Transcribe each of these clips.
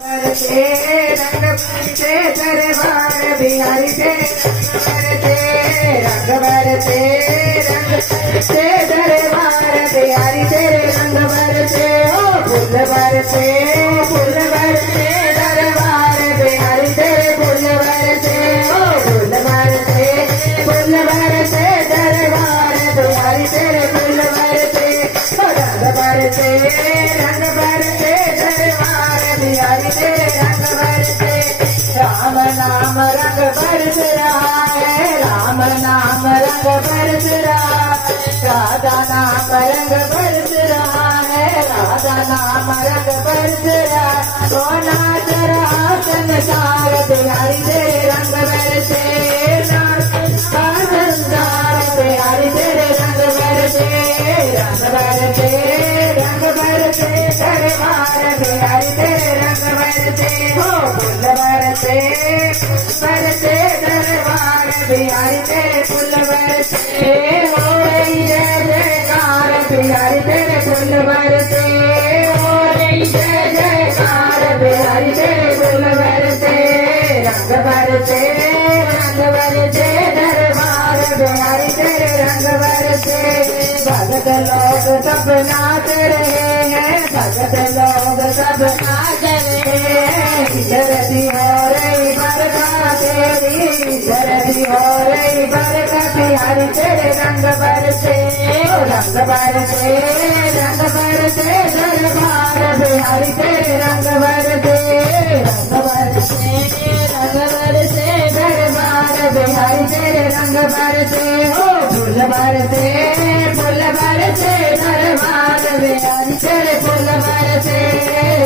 बरसे रंग बरसे दरबार बिहारी तेरे रंग बरसे रंग बरसे दरबार बिहारी तेरे रंग बरसे ओ फूल बरसे दरबार बिहारी तेरे फूल बरसे ओ फूल बरसे दरबार बिहारी तेरे फूल बरसे ओ रंग बरसे दरबार बिहारी तेरे रंग बरसे राम नाम रंग बरस रहा है राम नाम रंग बरस रहा राधा नाम रंग बरस रहा है राधा नाम रंग बरस रहा तो नाच रहा संसार बिहारी तेरे रंग बरसे संसार बिहारी तेरे रंग बरसे दरबार बिहारी तेरे रंग बरसे हो फूल बरसे दरबार बिहारी तेरे फूल बरसे हो रही जय जयकार बिहारी तेरे फूल बरसे हो रही जय जयकार बिहारी तेरे फूल बरसे रंग बरसे दरबार बिहारी तेरे रंग बरसे भगत लोग सब नाच रहे हैं भगत लोग सब नाच रहे हैं धरती हो रही बरखा तेरी धरती हो रही बरखा बिहारी तेरे रंग बरसे रंग बरसे दरबार बिहारी तेरे रंग बरसे दरबार बिहारी तेरे रंग बरसे हो फूल बरसे दरबार बिहारी तेरे फूल बरसे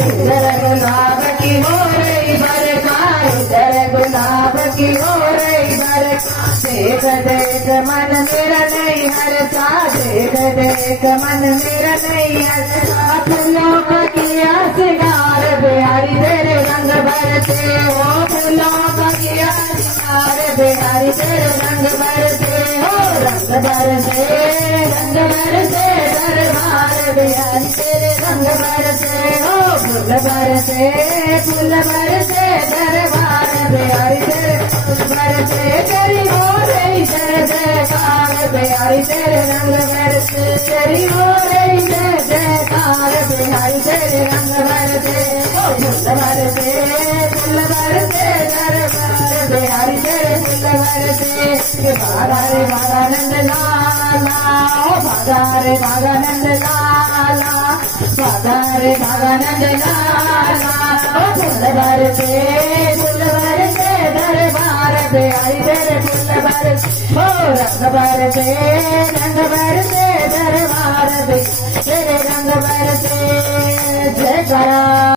इधर गुलाब की हो रही बरखा इधर गुलाब की हो रही बरखा देख देख मन मेरा नहीं हरता देख मन मेरा नहीं हरता फूलों का किया सिंगार बिहारी तेरे रंग बरसे हो फूलों का किया सिंगार बिहारी तेरे रंग बरसे हो रंग बरसे दरबार बिहारी तेरे रंग बरसे हो फूल बरसे दरबार बिहारी तेरे फूल बरसे तेरी हो रही जय जयकार बिहारी तेरे रंग बरसे तेरी हो रही जय जयकार बिहारी तेरे रंग बरसे हो फूल बरसे दरबार बिहारी तेरे फूल बरसे बाबा रे बाबा नंद लाला बाबा रे बाबा नंद लाला बाबा रे बाबा नंद लाला फूल बरसे दरबार बिहारी तेरे फूल बरसे हो रंग बरसे दरबार तेरे रंग बरसे जय करा।